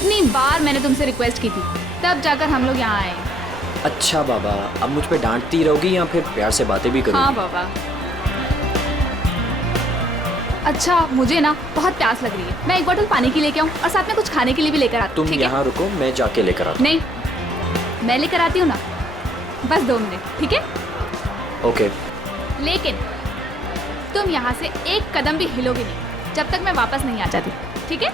कितनी बार मैंने तुमसे रिक्वेस्ट की थी, तब जाकर हम लोग यहाँ आए। अच्छा बाबा, अब मुझ पे डांटती रहोगी या फिर प्यार से बातें भी करोगी? हाँ बाबा। अच्छा, मुझे ना बहुत प्यास लग रही है, मैं एक बोतल पानी की लेके आऊँ और साथ में कुछ खाने के लिए भी लेकर आती हूँ। तुम यहाँ रुको, मैं जाके लेकर आता हूँ। नहीं, मैं लेकर आती हूँ ना, बस 2 मिनट, ठीक है? ओके। लेकिन तुम यहाँ से एक कदम भी हिलोगे नहीं जब तक मैं वापस नहीं आ जाती, ठीक है?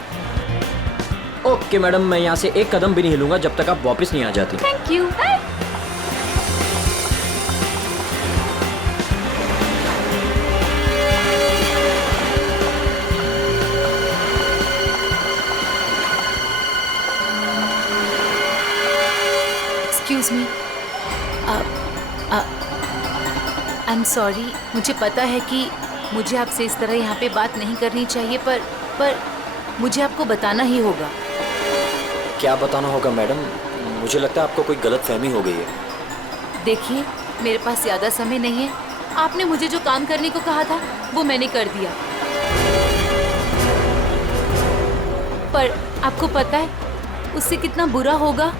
ओके मैडम, मैं यहाँ से एक कदम भी नहीं हिलूंगा जब तक आप वापस नहीं आ जाती। Thank you. Excuse me, I am sorry. मुझे पता है कि मुझे आपसे इस तरह यहाँ पे बात नहीं करनी चाहिए, पर मुझे आपको बताना ही होगा। क्या बताना होगा मैडम? मुझे लगता है आपको कोई गलत फहमी हो गई है। देखिए, मेरे पास ज़्यादा समय नहीं है। आपने मुझे जो काम करने को कहा था वो मैंने कर दिया, पर आपको पता है उससे कितना बुरा होगा?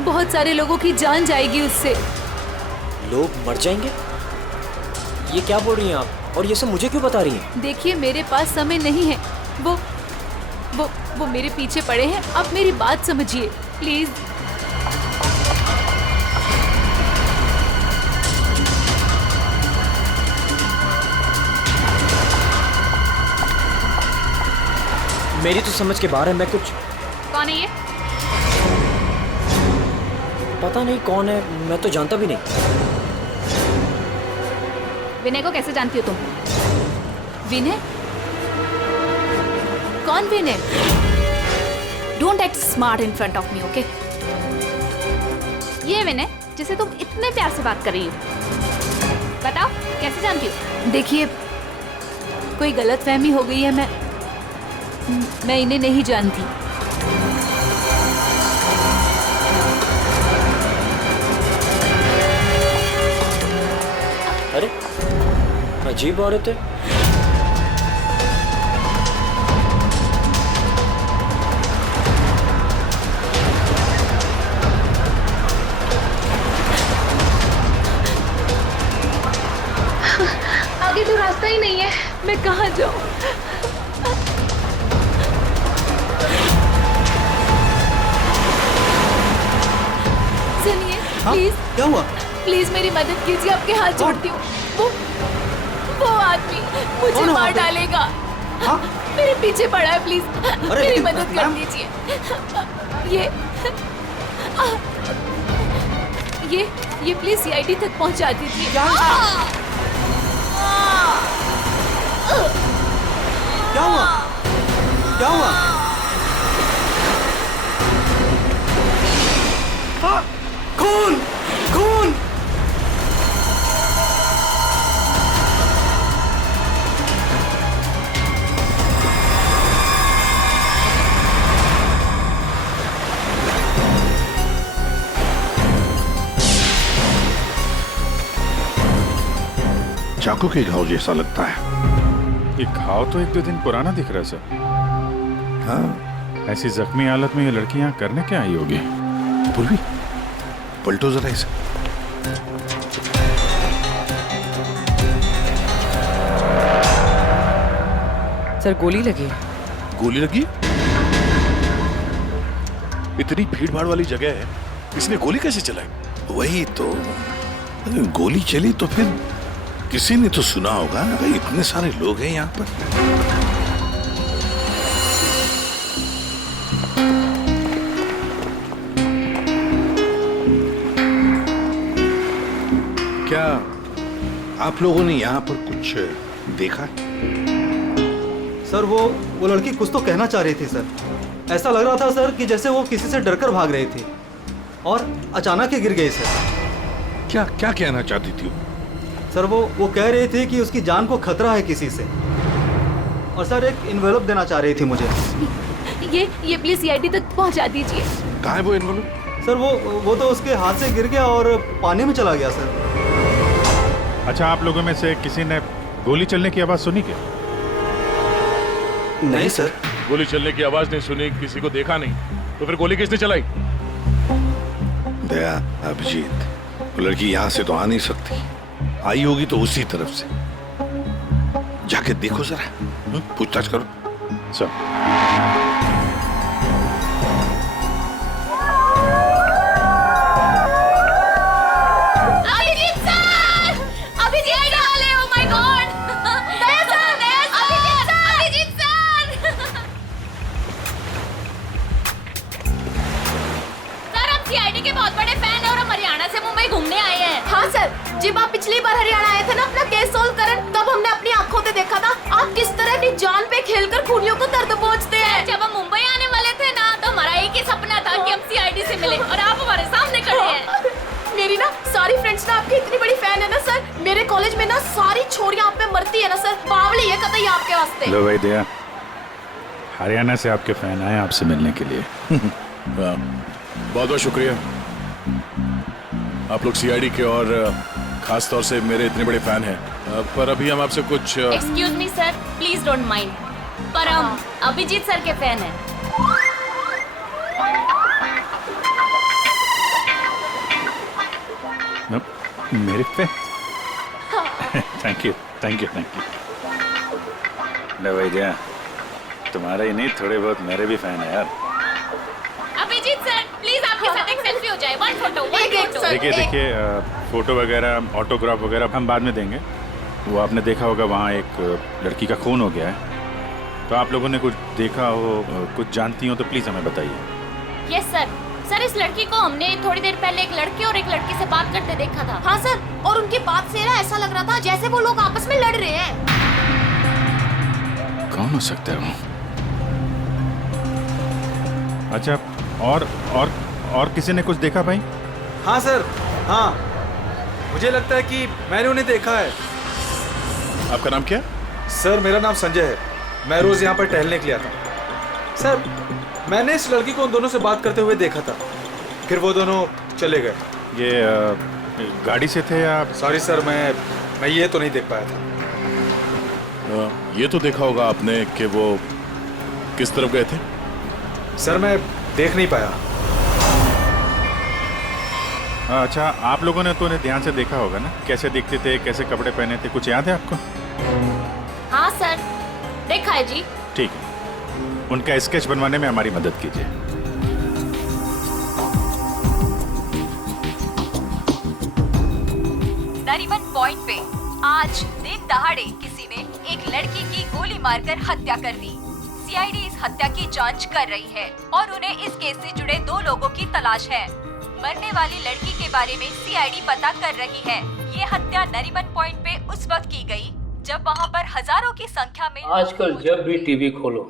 बहुत सारे लोगों की जान जाएगी उससे। लोग मर जाएंगे? ये क्या बोल रही हैं आप? और ये सब मुझे क्यों बता रही हैं? देखिए, मेरे पास समय नहीं है। वो मेरे पीछे पड़े हैं। आप मेरी बात समझिए प्लीज। मेरी तो समझ के बाहर है। मैं कुछ... कौन है ये? पता नहीं कौन है, मैं तो जानता भी नहीं। विनय को कैसे जानती हो तुम? विनय? कौन Vinay? Don't act smart in front of me, okay? ये विनय जिसे तुम इतने प्यार से बात कर रही हो। बताओ, कैसे जानती हो? देखिए, कोई गलतफहमी हो गई है। मैं इन्हें नहीं जानती। अरे, अजीब औरत है। आगे तो रास्ता ही नहीं है, मैं कहाँ जाऊँ? सुनिए, प्लीज। क्या हुआ? प्लीज मेरी मदद कीजिए, आपके हाथ जोड़ती हूँ। वो आदमी मुझे मार डालेगा। हाँ? मेरे पीछे पड़ा है, प्लीज मेरी लेकिन मदद कर दीजिए। ये प्लीज सीआईडी तक पहुंचा दीजिए। क्या हुआ? क्या हुआ? हाँ? खून! खून! चाकू के घाव जैसा लगता है। ये घाव तो 1-2 दिन पुराना दिख रहा है सर। हाँ, ऐसी जख्मी हालत में ये लड़की यहाँ करने क्या आई होगी? पूर्वी, पलटो जरा इसे। सर, गोली लगी है। गोली लगी? इतनी भीड़ भाड़ वाली जगह है, इसने गोली कैसे चलाई? वही तो, अगर गोली चली तो फिर किसी ने तो सुना होगा। इतने सारे लोग हैं यहाँ पर। क्या आप लोगों ने यहाँ पर कुछ देखा? सर, वो लड़की कुछ तो कहना चाह रही थी सर। ऐसा लग रहा था सर कि जैसे वो किसी से डरकर भाग रही थी और अचानक ही गिर गई सर। क्या क्या कहना चाहती थी सर, वो कह रही थी कि उसकी जान को खतरा है किसी से, और सर एक इन्वेलप देना चाह रही थी मुझे। ये प्लीज सीआईडी तक पहुंचा दीजिए। कहाँ है वो इन्वॉल्व? सर, वो तो उसके हाथ से गिर गया और पानी में चला गया सर। अच्छा, आप लोगों में से किसी ने गोली चलने की आवाज सुनी क्या? नहीं सर, गोली चलने की आवाज नहीं सुनी, किसी को देखा नहीं, तो फिर गोली किसने चलाई? दया, अभिजीत, वो लड़की यहाँ से तो आ नहीं सकती, आई होगी तो उसी तरफ से। जाके देखो जरा, पूछताछ करो। सर जब आप पिछली बार हरियाणा आए थे ना अपना केस सोल्व करन, तब हमने अपनी आंखों से देखा था आप किस तरह अपनी जान पे खेलकर खूनियों को दर्द पहुंचते हैं। जब हम मुंबई आने वाले थे ना, तो हमारा एक ही सपना था कि हम सीआईडी से मिले, और आप हमारे सामने खड़े हैं। मेरी ना सारी फ्रेंड्स ना आपकी इतनी बड़ी फैन है ना सर, मेरे कॉलेज में ना सारी छोरियां आप पे मरती है ना सर, बावली है कतई आपके वास्ते। लो भाई दया, हरियाणा से आपके फैन आए आपसे मिलने के लिए। बहुत बहुत शुक्रिया। आप लोग सीआईडी के और खास तौर से मेरे इतने बड़े फैन हैं, पर अभी हम आपसे कुछ excuse me sir, please don't mind, पर हम अभिजीत सर के फैन हैं। मेरे पे thank you thank you thank you. लो भाई दया, तुम्हारा ही नहीं थोड़े बहुत मेरे भी फैन है यार। अभिजीत सर प्लीज आपके साथ एक सेल्फी हो जाए, वन फोटो वन फोटो। देखिए फोटो वगैरह ऑटोग्राफ वगैरह हम बाद में देंगे। वो आपने देखा होगा वहाँ एक लड़की का खून हो गया है, तो आप लोगों ने कुछ देखा हो, कुछ जानती हो तो प्लीज़ हमें बताइए। Yes sir. सर इस लड़की को हमने थोड़ी देर पहले एक लड़के और एक लड़की से बात करते देखा था। हाँ सर, और उनकी बात से ना ऐसा लग रहा था जैसे वो लोग आपस में लड़ रहे हैं। कौन हो सकता है वो? अच्छा, और किसी ने कुछ देखा भाई? हाँ सर, हाँ, मुझे लगता है कि मैंने उन्हें देखा है। आपका नाम क्या? सर मेरा नाम संजय है, मैं रोज यहाँ पर टहलने के लिए आता हूँ। सर मैंने इस लड़की को उन दोनों से बात करते हुए देखा था, फिर वो दोनों चले गए। ये गाड़ी से थे या? सॉरी सर, मैं ये तो नहीं देख पाया था। ये तो देखा होगा आपने कि वो किस तरफ गए थे? सर मैं देख नहीं पाया। अच्छा, आप लोगों ने तो उन्हें ध्यान से देखा होगा ना, कैसे दिखते थे, कैसे कपड़े पहने थे, कुछ याद है आपको? हाँ सर, देखा है जी। ठीक है, उनका स्केच बनवाने में हमारी मदद कीजिए। नरीमन पॉइंट पे आज दिन दहाड़े किसी ने एक लड़की की गोली मारकर हत्या कर दी। सीआईडी इस हत्या की जांच कर रही है और उन्हें इस केस से जुड़े 2 लोगों की तलाश है। मरने वाली लड़की के बारे में सीआईडी पता कर रही है। ये हत्या नरीमन पॉइंट पे उस वक्त की गई जब वहाँ पर हजारों की संख्या में आजकल जब भी टीवी खोलो,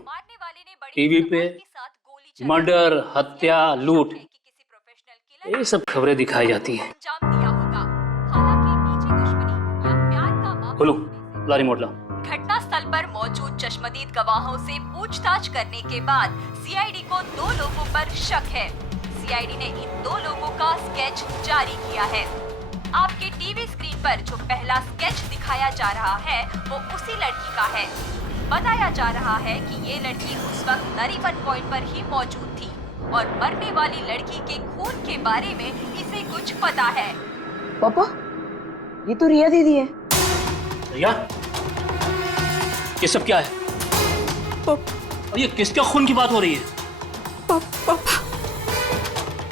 टीवी पे मर्डर, हत्या, लूट, ये सब खबरें दिखाई जाती हैं। बोलो, लारी मोटला। घटना स्थल पर मौजूद चश्मदीद गवाहों से पूछताछ करने के बाद सीआईडी को 2 लोगों पर शक है। सीआईडी ने इन 2 लोगों का स्केच जारी किया है। आपके टीवी स्क्रीन पर जो पहला स्केच दिखाया जा रहा है वो उसी लड़की का है। बताया जा रहा है कि ये लड़की उस वक्त नरीमन पॉइंट पर ही मौजूद थी और मरने वाली लड़की के खून के बारे में इसे कुछ पता है। पापा, ये तो रिया दीदी है। रिया, ये सब क्या है? और ये किसके खून की बात हो रही है? पापा।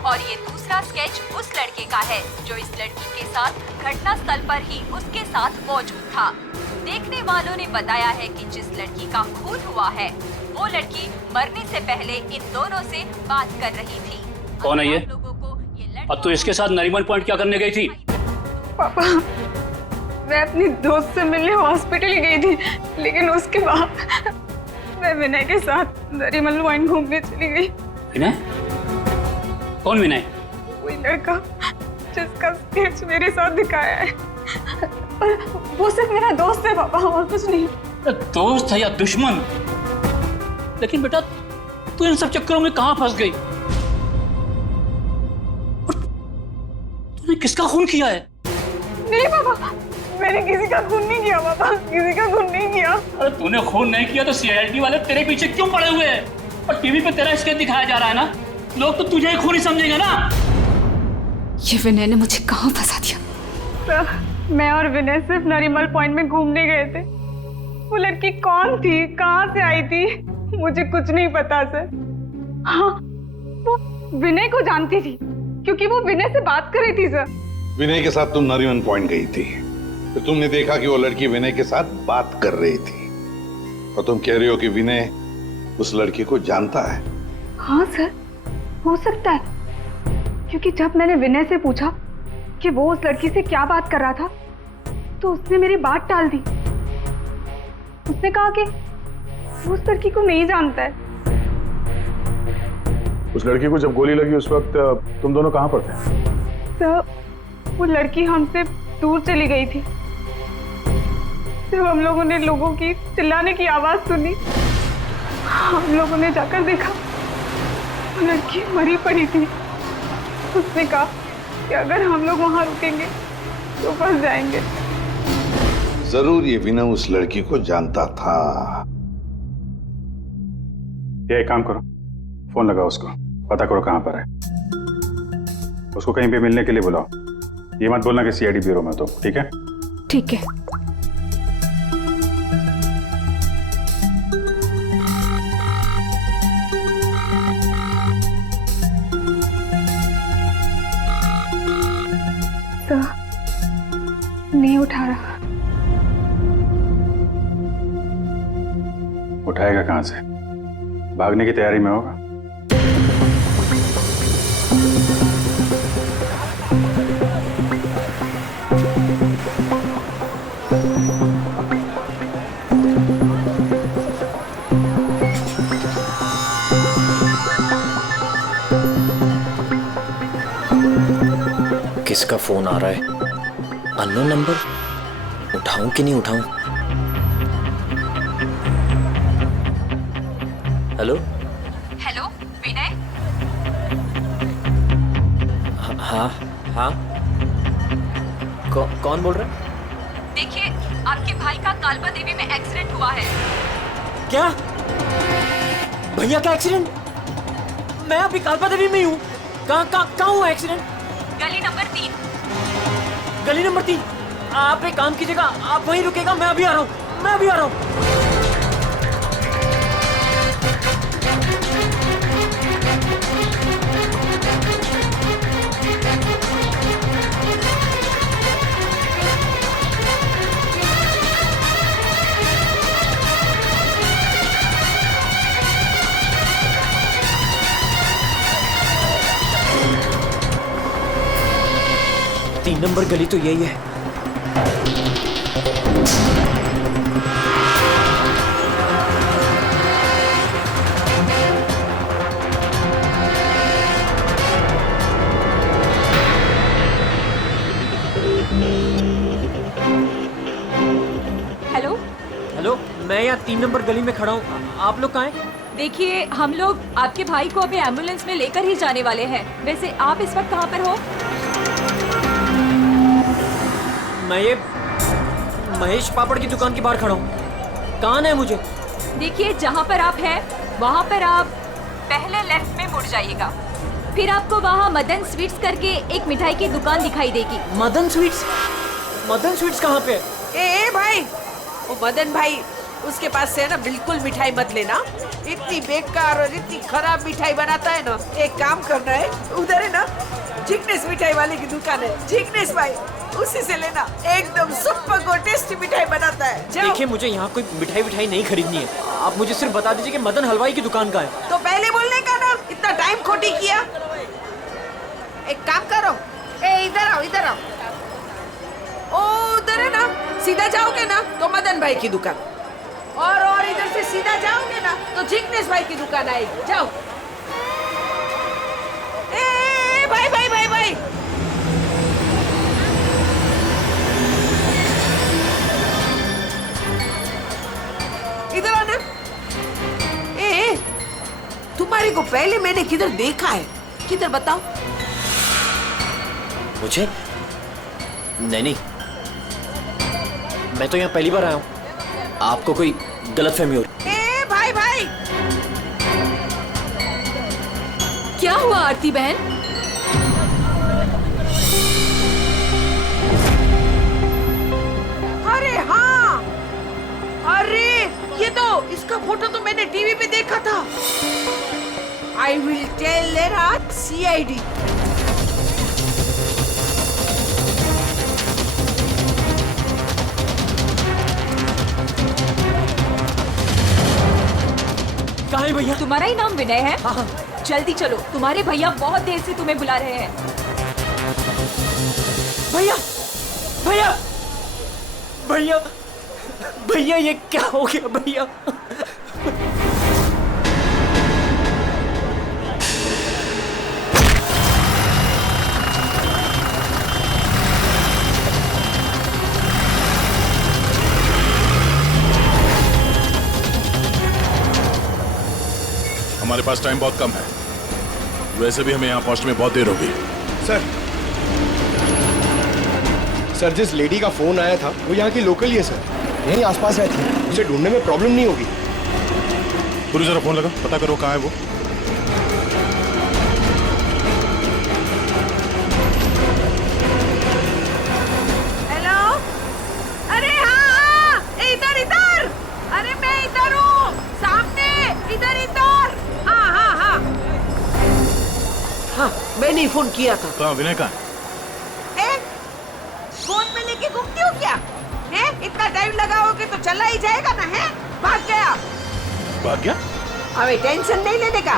और ये दूसरा स्केच उस लड़के का है जो इस लड़की के साथ घटना स्थल पर ही उसके साथ मौजूद था। देखने वालों ने बताया है कि जिस लड़की का खून हुआ है वो लड़की मरने से पहले इन दोनों से बात कर रही थी। कौन है ये? अब तो इसके साथ नरीमन पॉइंट क्या करने गई थी? पापा, मैं अपनी दोस्त से मिलने हॉस्पिटल गई थी, लेकिन उसके बाद मैं विनय के साथ नरीमन पॉइंट घूमने चली गई। विनय? कौन विनय? वही लड़का जिसका स्केच मेरे साथ दिखाया है, और वो सिर्फ मेरा दोस्त है पापा, और कुछ नहीं। दोस्त है या दुश्मन? लेकिन बेटा तू इन सब चक्करों में कहाँ फंस गई? तूने किसका खून किया है? नहीं पापा, मैंने किसी का खून नहीं किया पापा, किसी का खून नहीं किया। अरे तूने खून नहीं किया तो सीआईडी वाले तेरे पीछे क्यों पड़े हुए हैं? और टीवी पे तेरा स्केच दिखाया जा रहा है ना, लोग तो तुझे ही खूनी समझेंगे ना। ये विनय ने मुझे कहाँ फंसा दिया? सर, मैं और विनय सिर्फ नरीमल पॉइंट में घूमने गए थे। वो लड़की कौन थी, कहाँ से आई थी, मुझे कुछ नहीं पता सर। हाँ, वो विनय को जानती थी क्योंकि वो विनय से बात कर रही थी सर। विनय के साथ तुम नरीमन पॉइंट गई थी, तो तुमने देखा कि वो लड़की विनय के साथ बात कर रही थी, और तुम कह रही हो कि विनय उस लड़की को जानता है। हाँ सर, हो सकता है, क्योंकि जब मैंने विनय से पूछा कि वो उस लड़की से क्या बात कर रहा था, तो उसने मेरी बात टाल दी। उसने कहा कि वो उस लड़की को नहीं जानता है। उस लड़की को जब गोली लगी उस वक्त तुम दोनों कहाँ पर थे? सर, वो लड़की हमसे दूर चली गई थी। जब हम लोगों ने लोगों की चिल्लाने की आवाज सुनी, हम लोगों ने जाकर देखा वो लड़की मरी पड़ी थी। उसने कहा कि अगर हम लोग वहां रुकेंगे तो फंस जाएंगे। जरूर ये विनय उस लड़की को जानता था। ये एक काम करो, फोन लगाओ उसको, पता करो कहाँ पर है। उसको कहीं पे मिलने के लिए बुलाओ। ये मत बोलना कि सीआईडी ब्यूरो में, तो ठीक है? ठीक है। सर, नहीं उठा रहा। उठाएगा कहाँ से? भागने की तैयारी में होगा। किसका फोन आ रहा है? Unknown number? उठाऊं कि नहीं उठाऊं? हेलो? हेलो विनय? हाँ हाँ, कौन बोल रहा है? देखिए, आपके भाई का कालबा देवी में एक्सीडेंट हुआ है। क्या? भैया का एक्सीडेंट? मैं अभी कालबा देवी में ही हूँ। कहाँ हुआ एक्सीडेंट? गली नंबर 3। गली नंबर 3? आप एक काम कीजिएगा, आप वहीं रुकेगा, मैं अभी आ रहा हूँ। तीन नंबर गली तो यही है। हेलो? हेलो, मैं यहाँ 3 नंबर गली में खड़ा हूँ। आप लोग कहाँ हैं? देखिए, हम लोग आपके भाई को अभी एम्बुलेंस में लेकर ही जाने वाले हैं। वैसे आप इस वक्त कहाँ पर हो? मैं ये महेश पापड़ की दुकान के बाहर खड़ा हूँ। कहाँ है मुझे? देखिए, जहाँ पर आप हैं वहाँ पर आप पहले लेफ्ट में मुड़ जाइएगा। फिर आपको वहाँ मदन स्वीट्स करके एक मिठाई की दुकान दिखाई देगी। मदन स्वीट्स? मदन स्वीट्स कहाँ पे है? ए भाई, वो मदन भाई, उसके पास से ना बिल्कुल मिठाई मत लेना। इतनी बेकार और इतनी खराब मिठाई बनाता है ना। एक काम करना है, उधर है ना जिग्नेश मिठाई वाले की दुकान है, जिग्नेश भाई, उसी से लेना। एकदम सुपर को टेस्टी मिठाई बनाता है। देखिए, मुझे यहाँ कोई मिठाई नहीं खरीदनी है। आप मुझे सिर्फ बता दीजिए कि मदन हलवाई की दुकान कहाँ है। तो पहले बोलने का ना, इतना टाइम खोटी किया। एक काम करो, इधर आओ, इधर आओ। ओ उधर है ना, सीधा जाओगे ना तो मदन भाई की दुकान, और इधर से सीधा जाओगे ना तो जिग्नेश भाई की दुकान आएगी। जाओ। भाई भाई भाई भाई, इधर आना। तुम्हारे को पहले मैंने किधर देखा है? किधर बताओ? मुझे? नहीं, मैं तो यहाँ पहली बार आया हूँ, आपको कोई गलतफहमी हो रही। ए भाई भाई, क्या हुआ आरती बहन? अरे हाँ, अरे ये तो, इसका फोटो तो मैंने टीवी पे देखा था। I will tell their CID. कहाँ है भैया? तुम्हारा ही नाम विनय है? हाँ हाँ। जल्दी चलो, तुम्हारे भैया बहुत देर से तुम्हें बुला रहे हैं। भैया भैया भैया भैया, ये क्या हो गया भैया? हमारे पास टाइम बहुत कम है, वैसे भी हमें यहाँ पहुंचने में बहुत देर होगी। सर, जिस लेडी का फोन आया था वो यहाँ की लोकल ही है सर, यहीं आसपास रहती है, उसे ढूंढने में प्रॉब्लम नहीं होगी। पूरी जरा फोन लगा, पता करो कहाँ है वो। हेलो, अरे हाँ, इधर इधर, अरे मैं इधर हूँ, सामने, इधर इधर। हाँ हाँ हाँ हाँ, मैंने ही फोन किया था। कहाँ विनय कहाँ? फोन में लेके घूमती हो क्या? है? इतना टाइम लगाओगे तो चला ही जाएगा ना, है? भाग गया। भाग गया? अबे टेंशन नहीं लेने का।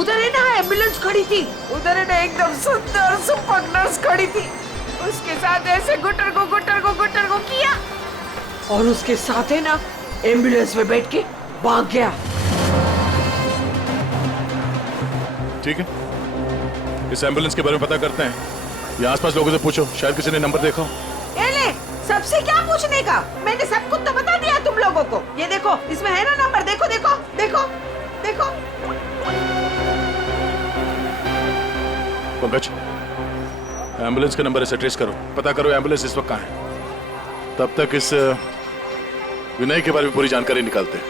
उधर है ना एम्बुलेंस खड़ी थी, उधर है ना एकदम सुंदर सुपर नर्स खड़ी थी, उसके साथ ऐसे गुटर को किया और उसके साथ है ना एम्बुलेंस में बैठ के भाग गया। ठीक है, इस एम्बुलेंस के बारे में पता करते हैं। ये आसपास लोगों से पूछो, शायद किसी ने नंबर देखा हो। ले, सबसे क्या पूछने का, मैंने सब कुछ तो बता दिया तुम लोगों को। ये देखो, इसमें है ना नंबर, देखो देखो देखो देखो। पंकज, एम्बुलेंस का नंबर इसे ट्रेस करो, पता करो एम्बुलेंस इस वक्त कहाँ है। तब तक इस विनय के बारे में पूरी जानकारी निकालते हैं।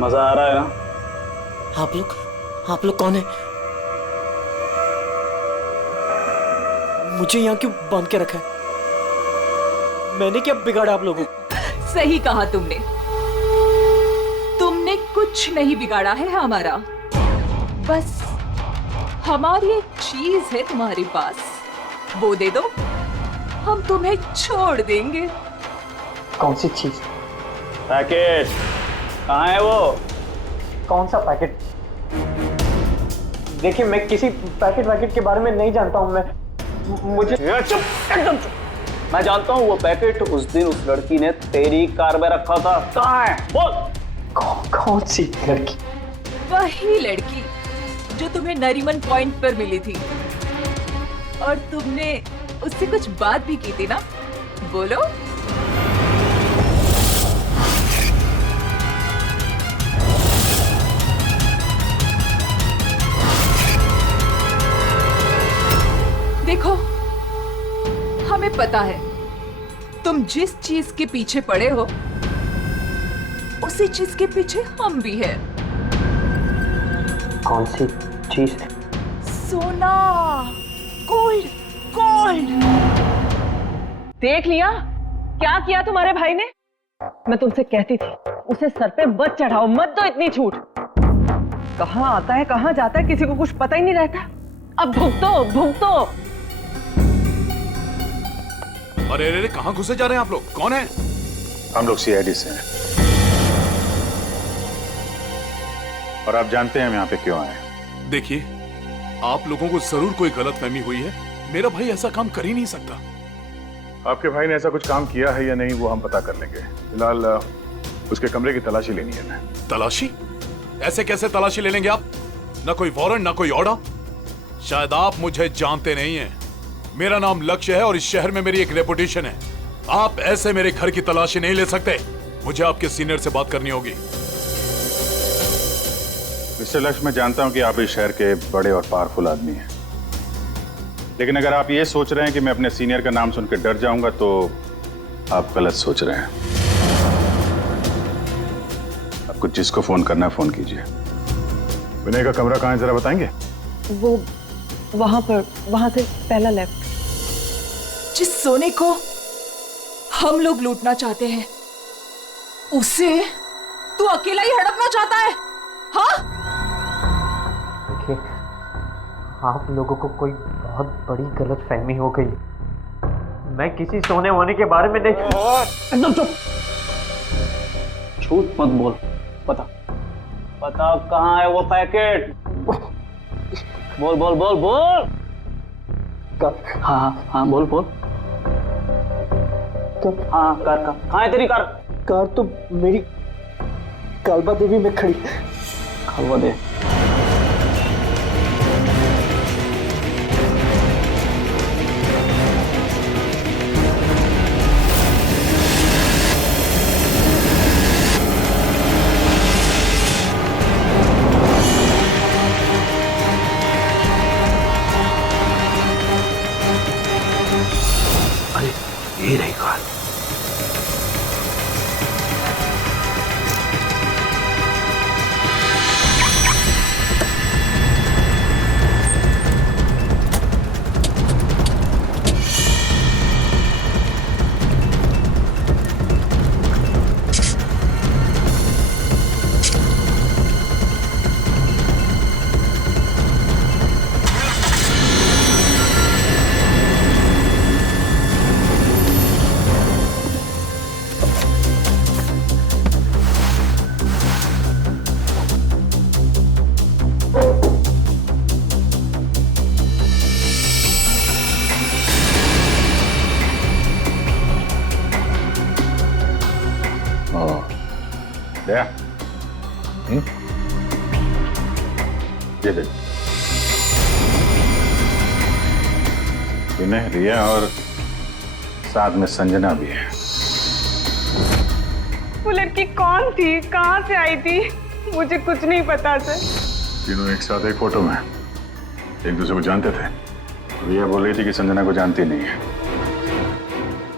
मजा आ रहा है ना? आप लोग कौन है? मुझे यहाँ क्यों बांध के रखा है? मैंने क्या बिगाड़ा आप लोगों को? सही कहा तुमने कुछ नहीं बिगाड़ा है हमारा, बस हमारी एक चीज है तुम्हारे पास, वो दे दो, हम तुम्हें छोड़ देंगे। कौन सी चीज? पैकेट कहाँ है वो? कौन सा पैकेट? देखिए, मैं किसी पैकेट के बारे में नहीं जानता हूँ। मुझे चुप, एकदम चुप। मैं जानता हूँ वो पैकेट उस दिन उस लड़की ने तेरी कार में रखा था। कहाँ है बोल? कौन सी लड़की? वही लड़की जो तुम्हें नरीमन पॉइंट पर मिली थी और तुमने उससे कुछ बात भी की थी ना, बोलो। देखो, हमें पता है तुम जिस चीज के पीछे पड़े हो उसी चीज के पीछे हम भी हैं। कौन सी चीज? सोना, गोल्ड, गोल्ड। देख लिया क्या किया तुम्हारे भाई ने? मैं तुमसे कहती थी उसे सर पे मत चढ़ाओ, मत दो इतनी छूट। कहाँ आता है कहाँ जाता है किसी को कुछ पता ही नहीं रहता। अब भुगतो भुगतो। अरे अरे कहाँ घुसे जा रहे हैं आप लोग? कौन है? हम लोग सीआईडी से हैं और आप जानते हैं हम यहाँ पे क्यों आए हैं। देखिए, आप लोगों को जरूर कोई गलतफहमी हुई है। मेरा भाई ऐसा काम कर ही नहीं सकता। आपके भाई ने ऐसा कुछ काम किया है या नहीं वो हम पता कर लेंगे। फिलहाल उसके कमरे की तलाशी लेनी है हमें। तलाशी? ऐसे कैसे तलाशी ले लेंगे आप? ना कोई वारंट ना कोई ऑर्डर। शायद आप मुझे जानते नहीं हैं। मेरा नाम लक्ष्य है और इस शहर में मेरी एक रेपुटेशन है। आप ऐसे मेरे घर की तलाशी नहीं ले सकते। मुझे आपके सीनियर से बात करनी होगी। मिस्टर लक्ष्य, मैं जानता हूं कि आप इस शहर के बड़े और पावरफुल आदमी हैं, लेकिन अगर आप ये सोच रहे हैं कि मैं अपने सीनियर का नाम सुनकर डर जाऊंगा तो आप गलत सोच रहे हैं। आपको जिसको फोन करना है फोन कीजिए। विनय का कमरा कहाँ है जरा बताएंगे? वो वहां से पहला लेफ्ट। जिस सोने को हम लोग लूटना चाहते हैं उसे तू अकेला ही हड़पना चाहता है? हाँ? देखिए, आप लोगों को कोई बहुत बड़ी गलतफहमी हो गई। मैं किसी सोने वोने के बारे में नहीं। एकदम चुप, झूठ मत बोल। पता कहाँ है वो पैकेट? बोल बोल बोल बोल। हाँ बोल बोल। तो हाँ, कार कहाँ है तेरी कार? कार तो मेरी कालबा देवी में खड़ी। कालबा देवी? ये रही कार। दया, ये देख, विनय, रिया और साथ में संजना भी है। वो लड़की कौन थी, कहाँ से आई थी, मुझे कुछ नहीं पता सर। तीनों एक साथ एक फोटो में एक दूसरे को जानते थे। रिया बोल रही थी कि संजना को जानती नहीं है।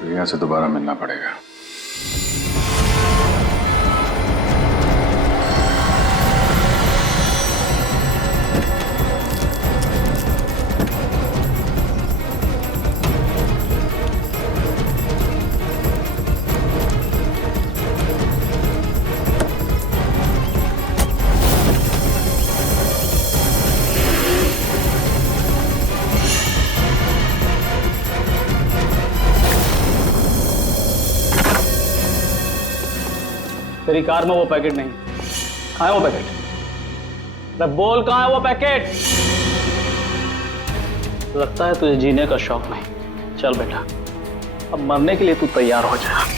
रिया से दोबारा मिलना पड़ेगा। तेरी कार में वो पैकेट नहीं। कहाँ है वो पैकेट? अरे बोल, कहाँ है वो पैकेट? लगता है तुझे जीने का शौक नहीं। चल बेटा, अब मरने के लिए तू तैयार हो जा।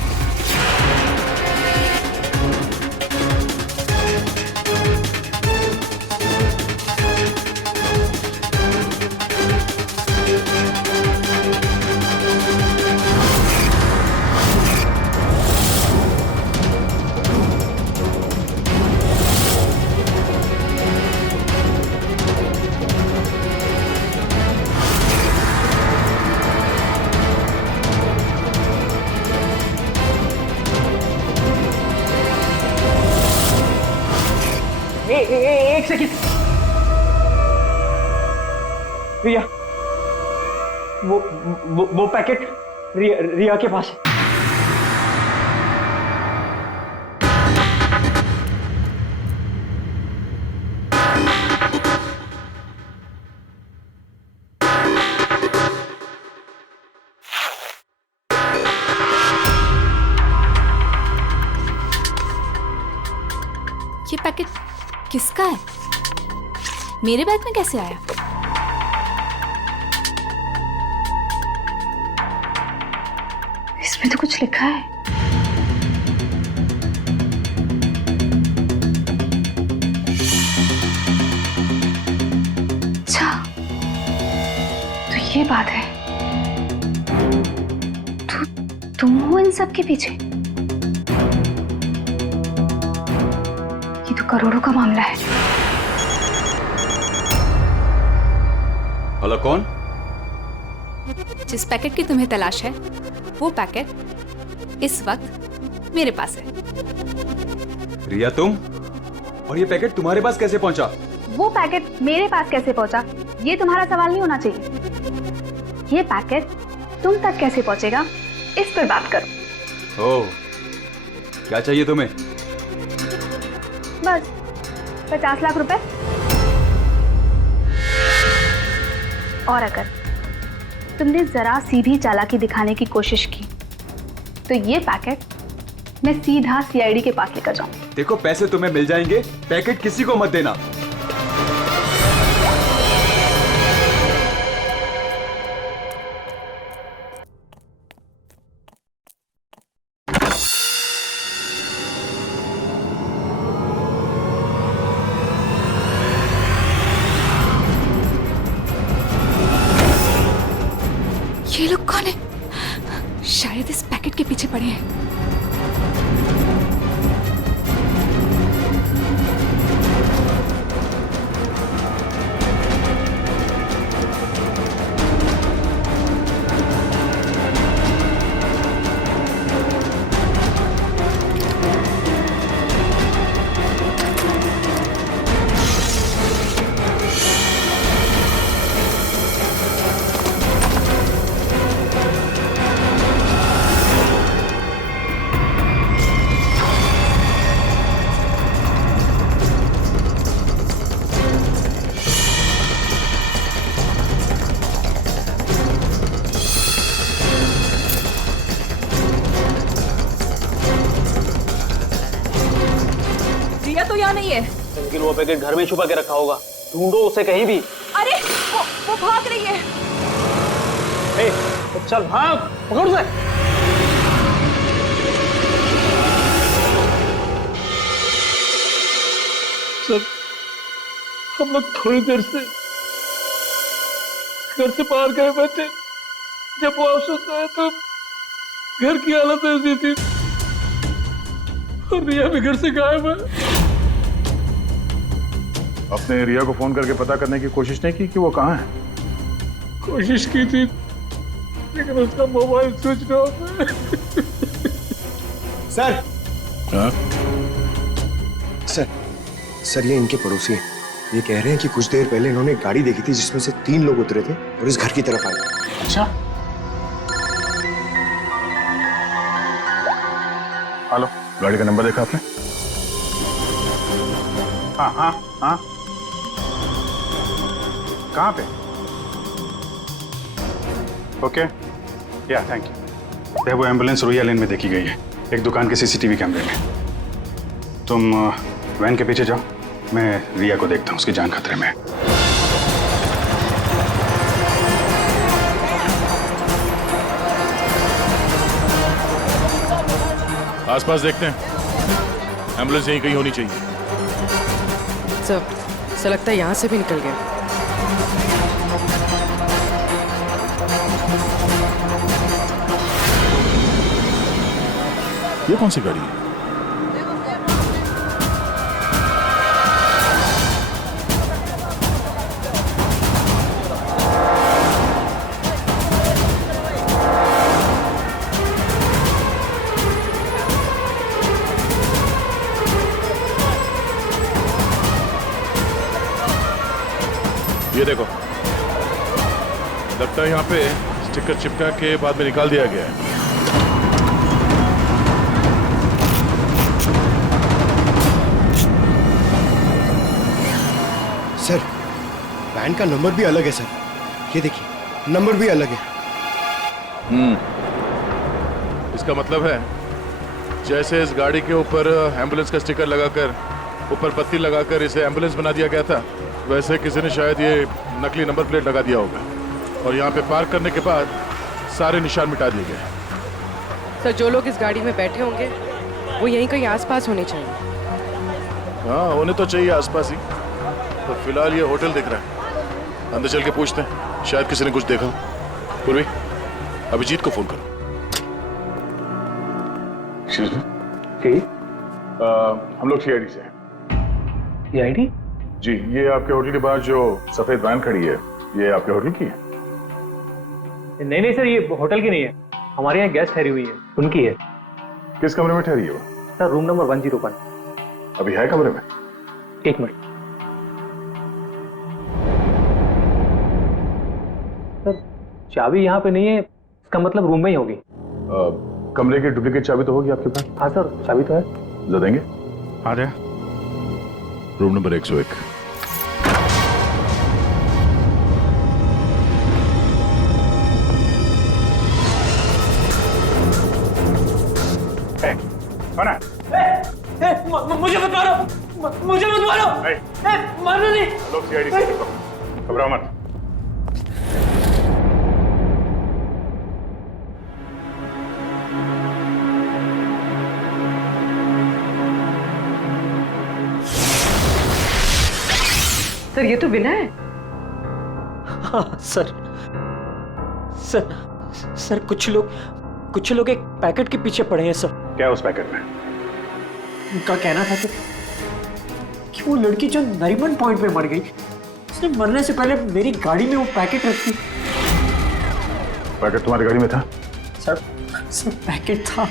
एक सेकंड रिया, वो पैकेट रिया के पास है। ये पैकेट किसका है? मेरे बैग में कैसे आया? इसमें तो कुछ लिखा है। अच्छा, बात है, तुम हो इन सब के पीछे? ये तो करोड़ों का मामला है। हेलो, कौन? जिस पैकेट की तुम्हें तलाश है वो पैकेट इस वक्त मेरे पास है। रिया, तुम? और ये पैकेट तुम्हारे पास कैसे पहुंचा? वो पैकेट मेरे पास कैसे पहुंचा ये तुम्हारा सवाल नहीं होना चाहिए। ये पैकेट तुम तक कैसे पहुंचेगा इस पर बात करो। ओह, क्या चाहिए तुम्हें? बस 50 लाख रुपए। और अगर तुमने जरा सी भी चालाकी दिखाने की कोशिश की तो ये पैकेट मैं सीधा सीआईडी के पास लेकर जाऊं। देखो, पैसे तुम्हें मिल जाएंगे, पैकेट किसी को मत देना। ये लोग कौन है? शायद इस पैकेट के पीछे पड़े हैं। रिया तो यहाँ नहीं है। लेकिन वो पैकेट घर में छुपा के रखा होगा, ढूंढो उसे कहीं भी। अरे वो भाग रही है। ए, तो चल भाग, पकड़ उसे। सर, हम लोग थोड़ी देर से घर से बाहर गए हुए थे। जब वापस आए तो घर की हालत ऐसी थी और रिया भी घर से गायब है। आपने रिया को फोन करके पता करने की कोशिश नहीं की कि वो कहाँ है? कोशिश की थी लेकिन उसका मोबाइल स्विच ऑफ है। सर, हाँ? सर ये इनके पड़ोसी हैं। ये कह रहे हैं कि कुछ देर पहले इन्होंने गाड़ी देखी थी जिसमें से 3 लोग उतरे थे और इस घर की तरफ आए। अच्छा, हेलो, गाड़ी का नंबर देखा आपने? हाँ हाँ हाँ, कहाँ पे? ओके, या थैंक यू। वो एम्बुलेंस रोया लेन में देखी गई है, एक दुकान के सीसीटीवी कैमरे में। तुम वैन के पीछे जाओ, मैं रिया को देखता हूँ, उसकी जान खतरे में है। आसपास देखते हैं, एम्बुलेंस यहीं कहीं होनी चाहिए। सर लगता है यहाँ से भी निकल गया। ये कौन सी गाड़ी है? ये देखो, लगता है यहाँ पे स्टिकर चिपका के बाद में निकाल दिया गया है। सर, वैन का नंबर भी अलग है सर। ये देखिए, नंबर भी अलग है। इसका मतलब है जैसे इस गाड़ी के ऊपर एम्बुलेंस का स्टिकर लगाकर, ऊपर पत्ती लगाकर इसे एम्बुलेंस बना दिया गया था, वैसे किसी ने शायद ये नकली नंबर प्लेट लगा दिया होगा और यहाँ पे पार्क करने के बाद सारे निशान मिटा दिए गए। सर, जो लोग इस गाड़ी में बैठे होंगे वो यहीं कहीं आसपास होने चाहिए। हाँ, होने तो चाहिए आसपास ही। तो फिलहाल ये होटल दिख रहा है, अंदर चल के पूछते हैं, शायद किसी ने कुछ देखा। पूर्वी, अभिजीत को फोन करो। Excuse me. हम लोग सीआईडी से हैं। सीआईडी? जी, ये आपके होटल के बाहर जो सफेद वैन खड़ी है, ये आपके होटल की है? नहीं सर, ये होटल की नहीं है, हमारे यहाँ गेस्ट ठहरी हुई है, उनकी है। किस कमरे में ठहरी है वो? Sir room number 101। अभी है कमरे में? एक मिनट सर, चाबी यहाँ पे नहीं है, इसका मतलब रूम में ही होगी। कमरे की डुप्लीकेट चाबी तो होगी आपके पास? हाँ सर, चाबी तो है। जरा देंगे? आ जाए। Room number 101। मुझे मत मारो, मुझे मत मारो, मारो नहीं। लोग सीआईडी से घबराओ मत। सर ये तो विनय है। हाँ सर, सर कुछ लोग एक पैकेट के पीछे पड़े हैं सर। क्या उस पैकेट में? उनका कहना था कि वो लड़की जो नरीमन पॉइंट पे मर गई, उसने मरने से पहले मेरी गाड़ी में वो पैकेट रख दी। पैकेट तुम्हारी गाड़ी में था? सर पैकेट था।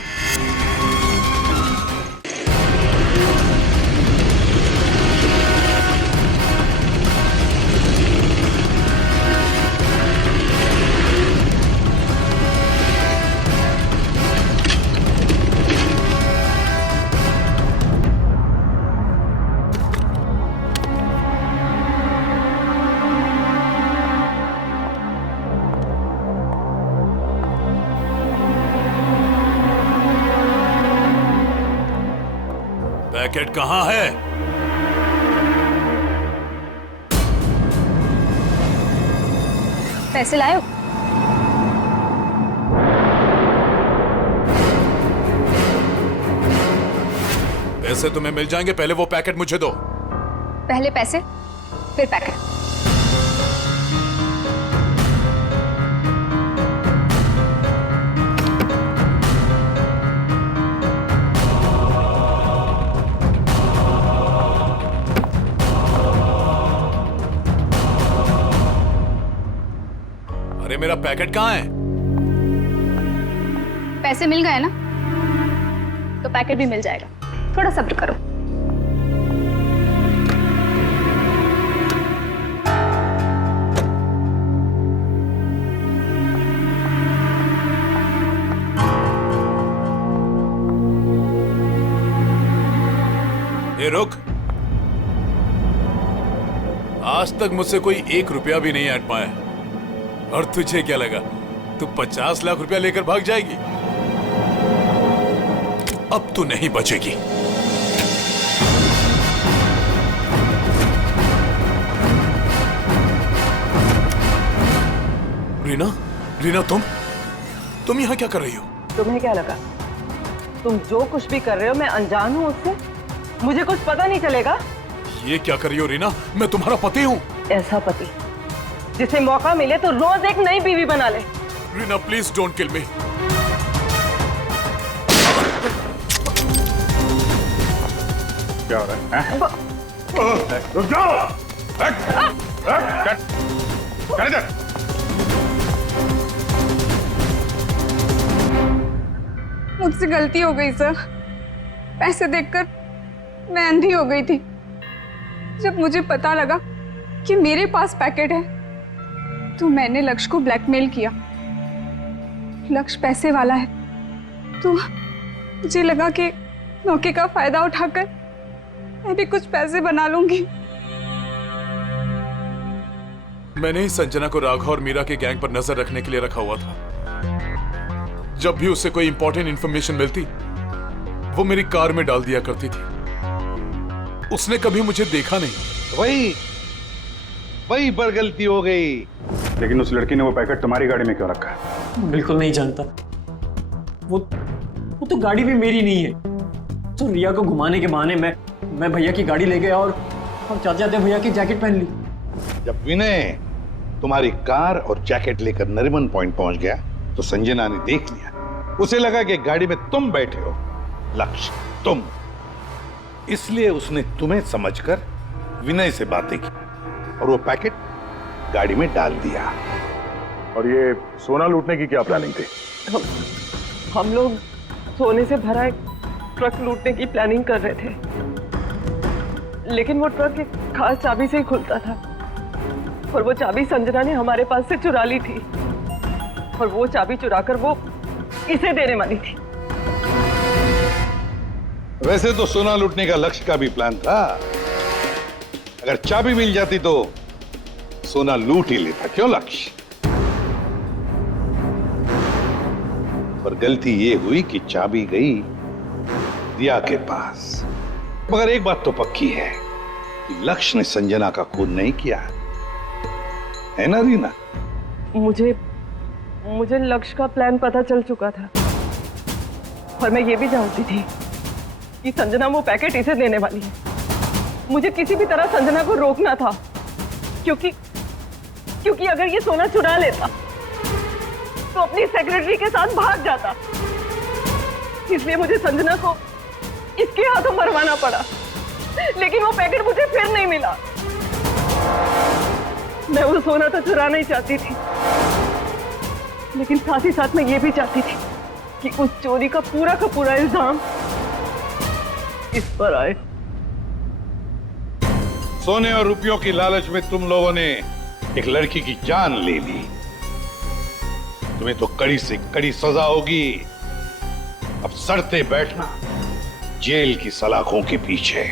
पैकेट कहाँ है? पैसे लाए हो? पैसे तुम्हें मिल जाएंगे, पहले वो पैकेट मुझे दो। पहले पैसे फिर पैकेट। अरे मेरा पैकेट कहाँ है? पैसे मिल गए ना, तो पैकेट भी मिल जाएगा। थोड़ा सब्र करो। ए रुक, आज तक मुझसे कोई 1 रुपया भी नहीं ऐंठ पाया, और तुझे क्या लगा तू 50 लाख रुपया लेकर भाग जाएगी? अब तू नहीं बचेगी। रीना, तुम यहाँ क्या कर रही हो? तुम्हें क्या लगा तुम जो कुछ भी कर रहे हो मैं अनजान हूँ उससे? मुझे कुछ पता नहीं चलेगा? ये क्या कर रही हो रीना? मैं तुम्हारा पति हूँ। ऐसा पति जिसे मौका मिले तो रोज एक नई बीवी बना ले। रीना प्लीज डोंट किल मी। क्या हो रहा है? रुक जाओ। मुझसे गलती हो गई सर। पैसे देखकर मैं अंधी हो गई थी। जब मुझे पता लगा कि मेरे पास पैकेट है तो मैंने लक्ष्य को ब्लैकमेल किया। लक्ष्य पैसे वाला है तो मुझे लगा कि मौके का फायदा उठाकर मैं भी कुछ पैसे बना लूंगी। मैंने ही संजना को राघव और मीरा के गैंग पर नजर रखने के लिए रखा हुआ था। जब भी उससे कोई इंपॉर्टेंट इंफॉर्मेशन मिलती वो मेरी कार में डाल दिया करती थी। उसने कभी मुझे देखा नहीं। वही पर गलती हो गई। लेकिन उस लड़की ने वो पैकेट तुम्हारी गाड़ी में क्यों रखा है? बिल्कुल नहीं जानता। वो तो गाड़ी भी मेरी नहीं है। तो रिया को घुमाने के बहाने मैं भैया की गाड़ी ले गया और जाते जाते भैया की जैकेट पहन ली। जब विनय तुम्हारी कार और जैकेट लेकर नरीमन पॉइंट पहुंच गया तो संजना ने देख लिया। उसे लगा कि गाड़ी में तुम बैठे हो, लक्ष्य तुम, इसलिए उसने तुम्हें समझकर विनय से बातें की और वो पैकेट गाड़ी में डाल दिया। और ये सोना लूटने की क्या प्लानिंग थी? हम लोग सोने से भरा एक ट्रक लूटने की प्लानिंग कर रहे थे, लेकिन वो ट्रक एक खास चाबी से ही खुलता था और वो चाबी संजना ने हमारे पास से चुरा ली थी और वो चाबी चुराकर वो इसे देने वाली थी। वैसे तो सोना लूटने का लक्ष्य का भी प्लान था। अगर चाबी मिल जाती तो सोना लूट ही लेता, क्यों लक्ष्य? पर गलती ये हुई कि चाबी गई दिया के पास। मगर एक बात तो पक्की है कि लक्ष्य ने संजना का खून नहीं किया, है ना रीना? मुझे लक्ष्य का प्लान पता चल चुका था और मैं ये भी जानती थी कि संजना वो पैकेट इसे देने वाली है। मुझे किसी भी तरह संजना को रोकना था, क्योंकि अगर ये सोना चुरा लेता तो अपनी सेक्रेटरी के साथ भाग जाता। इसलिए मुझे संजना को इसके हाथों मरवाना पड़ा, लेकिन वो पैकेट मुझे फिर नहीं मिला। मैं वो सोना तो चुरा नहीं चाहती थी, लेकिन साथ ही साथ मैं ये भी चाहती थी कि उस चोरी का पूरा इल्जाम इस पर आए। सोने और रुपयों की लालच में तुम लोगों ने एक लड़की की जान ले ली। तुम्हें तो कड़ी से कड़ी सजा होगी। अब सड़ते बैठना जेल की सलाखों के पीछे।